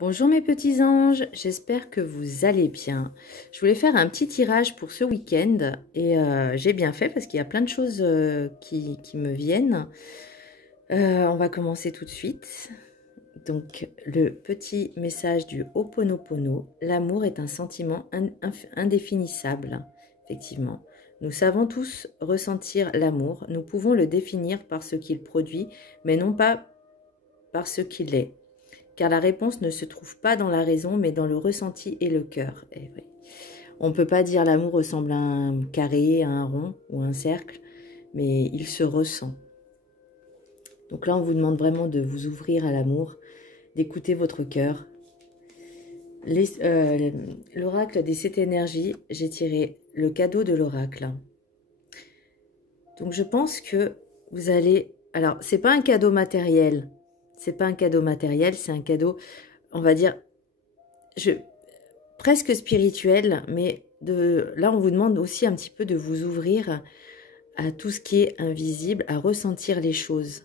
Bonjour mes petits anges, j'espère que vous allez bien. Je voulais faire un petit tirage pour ce week-end et j'ai bien fait parce qu'il y a plein de choses qui me viennent. On va commencer tout de suite. Donc le petit message du Ho'oponopono, l'amour est un sentiment indéfinissable, effectivement. Nous savons tous ressentir l'amour, nous pouvons le définir par ce qu'il produit, mais non pas par ce qu'il est. Car la réponse ne se trouve pas dans la raison, mais dans le ressenti et le cœur. Et oui. On ne peut pas dire l'amour ressemble à un carré, à un rond ou à un cercle, mais il se ressent. Donc là, on vous demande vraiment de vous ouvrir à l'amour, d'écouter votre cœur. L'oracle des 7 énergies, j'ai tiré le cadeau de l'oracle. Donc je pense que vous allez... Alors, c'est pas un cadeau matériel. C'est pas un cadeau matériel, c'est un cadeau, on va dire, presque spirituel, mais là, on vous demande aussi un petit peu de vous ouvrir à tout ce qui est invisible, à ressentir les choses.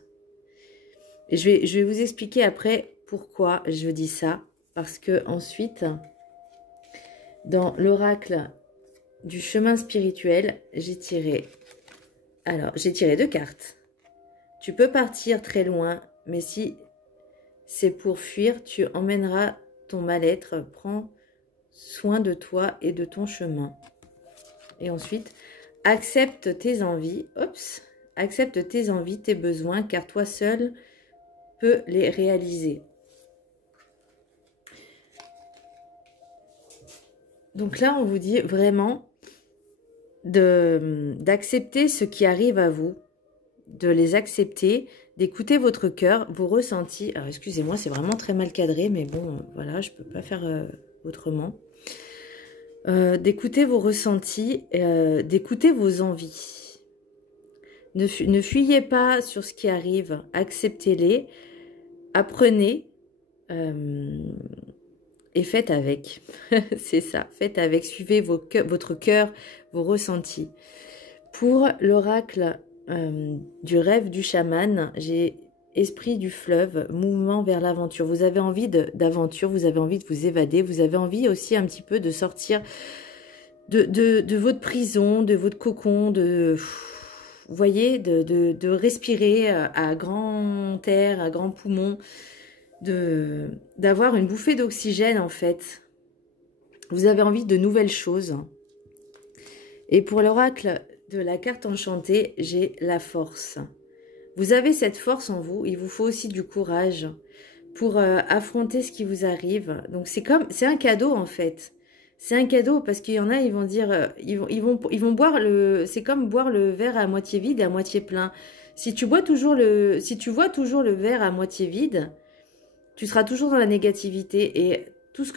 Et je vais vous expliquer après pourquoi je dis ça, parce que ensuite, dans l'oracle du chemin spirituel, j'ai tiré 2 cartes. Tu peux partir très loin, mais si c'est pour fuir, tu emmèneras ton mal-être. Prends soin de toi et de ton chemin. Et ensuite, accepte tes envies. Accepte tes envies, tes besoins, car toi seul peux les réaliser. Donc là, on vous dit vraiment d'accepter ce qui arrive à vous, de les accepter, d'écouter votre cœur, vos ressentis. Alors, excusez-moi, c'est vraiment très mal cadré, mais bon, voilà, je ne peux pas faire autrement. D'écouter vos ressentis, d'écouter vos envies. Ne fuyez pas sur ce qui arrive, acceptez-les, apprenez et faites avec. C'est ça, faites avec, suivez votre cœur, vos ressentis. Pour l'oracle du rêve du chaman, j'ai esprit du fleuve, mouvement vers l'aventure. Vous avez envie d'aventure, vous avez envie de vous évader, vous avez envie aussi un petit peu de sortir de votre prison, de votre cocon, vous voyez, de respirer à grand air, à grand poumon, d'avoir une bouffée d'oxygène en fait. Vous avez envie de nouvelles choses. Et pour l'oracle de la carte enchantée, j'ai la force. Vous avez cette force en vous, il vous faut aussi du courage pour affronter ce qui vous arrive. Donc c'est un cadeau en fait. C'est un cadeau parce qu'il y en a, ils vont dire, ils vont boire c'est comme boire le verre à moitié vide et à moitié plein. Si tu vois toujours le verre à moitié vide, tu seras toujours dans la négativité et tout ce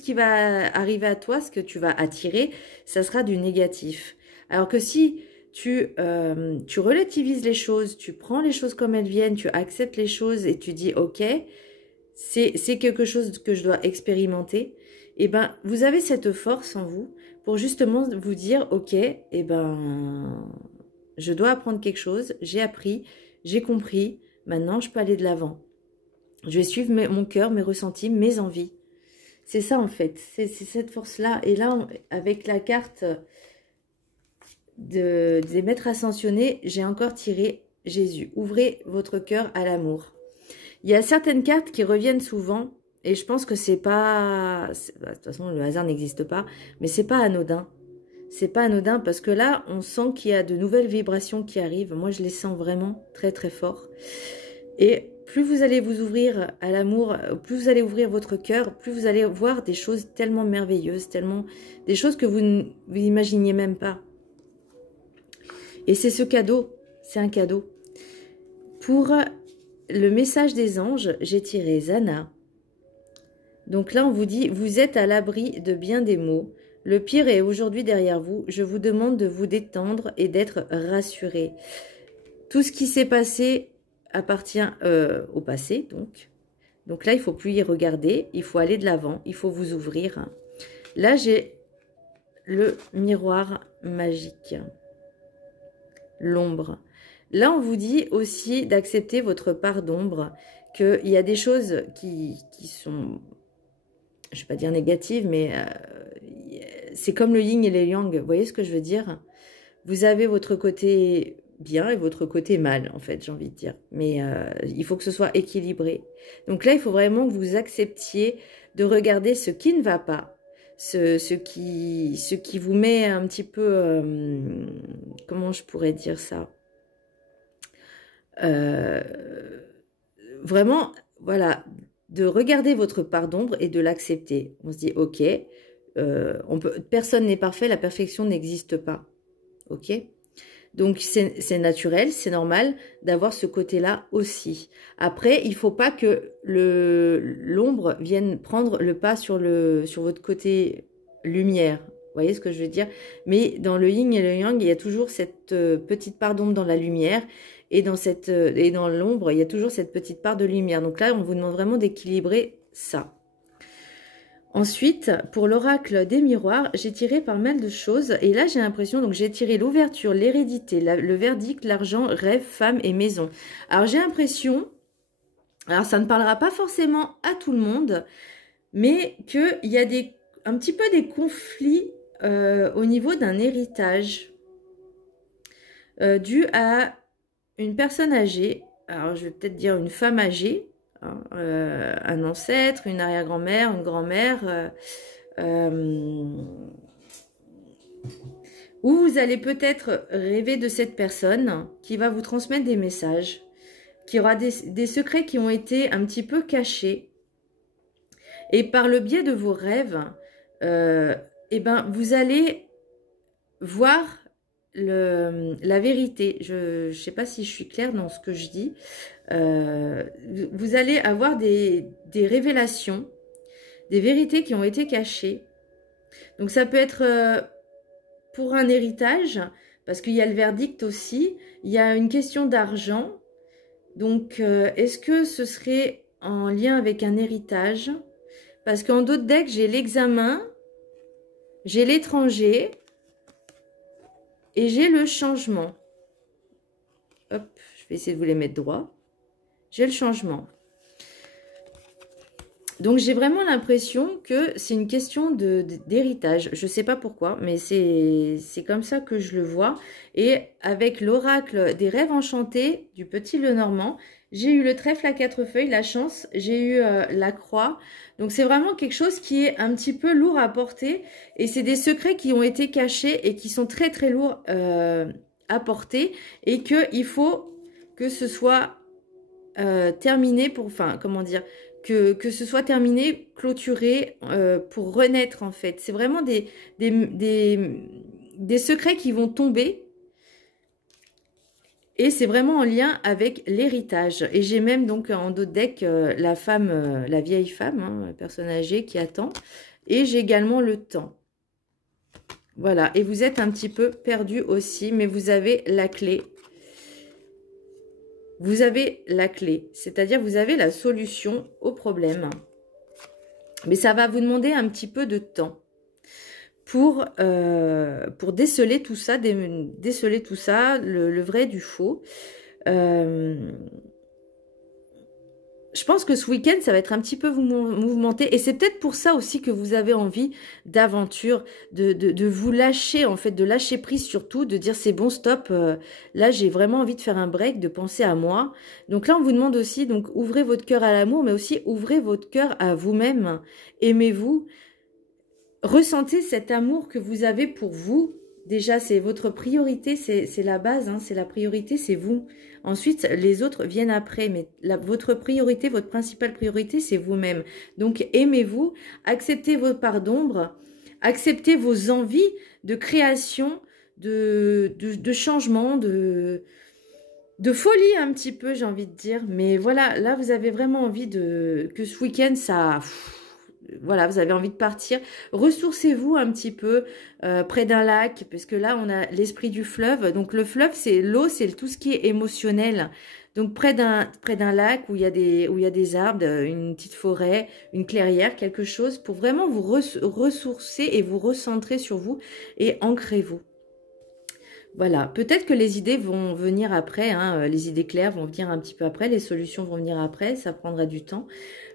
qui va arriver à toi, ce que tu vas attirer, ça sera du négatif. Alors que si tu relativises les choses, tu prends les choses comme elles viennent, tu acceptes les choses et tu dis ok, c'est quelque chose que je dois expérimenter, et ben vous avez cette force en vous pour justement vous dire ok, et ben je dois apprendre quelque chose, j'ai appris, j'ai compris, maintenant je peux aller de l'avant. Je vais suivre mon cœur, mes ressentis, mes envies. C'est ça en fait, c'est cette force-là. Et là, avec la carte des maîtres ascensionnés, j'ai encore tiré Jésus. Ouvrez votre cœur à l'amour. Il y a certaines cartes qui reviennent souvent, et je pense que c'est pas... De toute façon, le hasard n'existe pas, mais c'est pas anodin. C'est pas anodin parce que là, on sent qu'il y a de nouvelles vibrations qui arrivent. Moi, je les sens vraiment très très fort. Et plus vous allez vous ouvrir à l'amour, plus vous allez ouvrir votre cœur, plus vous allez voir des choses tellement merveilleuses, des choses que vous n'imaginiez même pas. Et c'est ce cadeau, c'est un cadeau. Pour le message des anges, j'ai tiré Zana. Donc là, on vous dit, vous êtes à l'abri de bien des maux. Le pire est aujourd'hui derrière vous. Je vous demande de vous détendre et d'être rassuré. Tout ce qui s'est passé appartient au passé, donc là, il ne faut plus y regarder, il faut aller de l'avant, il faut vous ouvrir. Là, j'ai le miroir magique, l'ombre. Là, on vous dit aussi d'accepter votre part d'ombre, qu'il y a des choses qui sont, je ne vais pas dire négatives, mais c'est comme le yin et le yang. Vous voyez ce que je veux dire? Vous avez votre côté bien et votre côté mal, en fait, j'ai envie de dire. Mais il faut que ce soit équilibré. Donc là, il faut vraiment que vous acceptiez de regarder ce qui ne va pas, ce qui vous met un petit peu... comment je pourrais dire ça? Vraiment, voilà, de regarder votre part d'ombre et de l'accepter. On se dit, ok, personne n'est parfait, la perfection n'existe pas. Ok? Donc, c'est naturel, c'est normal d'avoir ce côté-là aussi. Après, il ne faut pas que l'ombre vienne prendre le pas sur votre côté lumière. Vous voyez ce que je veux dire? Mais dans le yin et le yang, il y a toujours cette petite part d'ombre dans la lumière. Et dans l'ombre, il y a toujours cette petite part de lumière. Donc là, on vous demande vraiment d'équilibrer ça. Ensuite, pour l'oracle des miroirs, j'ai tiré pas mal de choses. Et là, j'ai l'impression, donc j'ai tiré l'ouverture, l'hérédité, le verdict, l'argent, rêve, femme et maison. Alors, j'ai l'impression, alors ça ne parlera pas forcément à tout le monde, mais qu'il y a un petit peu des conflits au niveau d'un héritage dû à une personne âgée. Alors, je vais peut-être dire une femme âgée. Un ancêtre, une arrière-grand-mère, une grand-mère, où vous allez peut-être rêver de cette personne qui va vous transmettre des messages, qui aura des secrets qui ont été un petit peu cachés. Et par le biais de vos rêves, eh ben, vous allez voir la vérité. Je ne sais pas si je suis claire dans ce que je dis. Vous allez avoir des révélations, des vérités qui ont été cachées. Donc ça peut être pour un héritage, parce qu'il y a le verdict aussi. Il y a une question d'argent. Donc est-ce que ce serait en lien avec un héritage? Parce qu'en d'autres decks, j'ai l'examen, j'ai l'étranger et j'ai le changement. Hop, je vais essayer de vous les mettre droit. J'ai le changement. Donc, j'ai vraiment l'impression que c'est une question d'héritage. Je ne sais pas pourquoi, mais c'est comme ça que je le vois. Et avec l'oracle des rêves enchantés du petit Lenormand, j'ai eu le trèfle à 4 feuilles, la chance, j'ai eu la croix. Donc, c'est vraiment quelque chose qui est un petit peu lourd à porter. Et c'est des secrets qui ont été cachés et qui sont très, très lourds à porter. Et qu'il faut que ce soit terminé pour... Enfin, comment dire, que ce soit terminé, clôturé pour renaître en fait. C'est vraiment des secrets qui vont tomber et c'est vraiment en lien avec l'héritage. Et j'ai même donc en d'autres decks la femme, la vieille femme, hein, la personne âgée qui attend. Et j'ai également le temps. Voilà, et vous êtes un petit peu perdu aussi, mais vous avez la clé. Vous avez la clé, c'est-à-dire vous avez la solution au problème. Mais ça va vous demander un petit peu de temps pour déceler tout ça, le vrai du faux. Je pense que ce week-end, ça va être un petit peu mouvementé. Et c'est peut-être pour ça aussi que vous avez envie d'aventure, de vous lâcher, en fait, de lâcher prise surtout, de dire c'est bon, stop, là j'ai vraiment envie de faire un break, de penser à moi. Donc là, on vous demande aussi, donc ouvrez votre cœur à l'amour, mais aussi ouvrez votre cœur à vous-même. Aimez-vous. Ressentez cet amour que vous avez pour vous. Déjà, c'est votre priorité, c'est la base, hein, c'est la priorité, c'est vous. Ensuite, les autres viennent après, mais votre priorité, votre principale priorité, c'est vous-même. Donc, aimez-vous, acceptez vos parts d'ombre, acceptez vos envies de création, de changement, de folie un petit peu, j'ai envie de dire. Mais voilà, là, vous avez vraiment envie que ce week-end, ça... Voilà, vous avez envie de partir. Ressourcez-vous un petit peu près d'un lac, parce que là, on a l'esprit du fleuve. Donc, le fleuve, c'est l'eau, c'est tout ce qui est émotionnel. Donc, près d'un lac où il y a des arbres, une petite forêt, une clairière, quelque chose, pour vraiment vous ressourcer et vous recentrer sur vous et ancrez-vous. Voilà, peut-être que les idées vont venir après, hein, les idées claires vont venir un petit peu après, les solutions vont venir après, ça prendra du temps.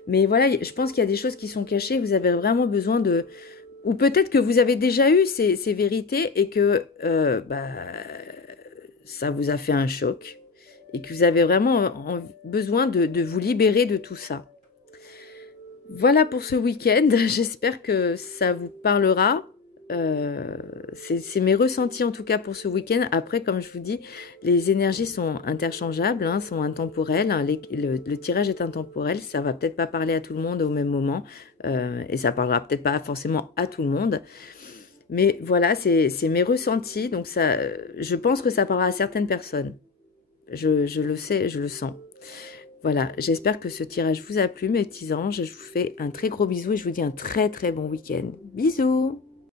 Mais voilà, je pense qu'il y a des choses qui sont cachées, vous avez vraiment besoin de... Ou peut-être que vous avez déjà eu ces vérités et que bah, ça vous a fait un choc. Et que vous avez vraiment besoin de vous libérer de tout ça. Voilà pour ce week-end. J'espère que ça vous parlera. C'est mes ressentis en tout cas pour ce week-end. Après, comme je vous dis, les énergies sont interchangeables, hein, sont intemporelles. Le tirage est intemporel. Ça va peut-être pas parler à tout le monde au même moment. Et ça parlera peut-être pas forcément à tout le monde. Mais voilà, c'est mes ressentis. Donc ça, je pense que ça parlera à certaines personnes. Je le sais, je le sens. Voilà, j'espère que ce tirage vous a plu, mes petits anges. Je vous fais un très gros bisou et je vous dis un très très bon week-end. Bisous!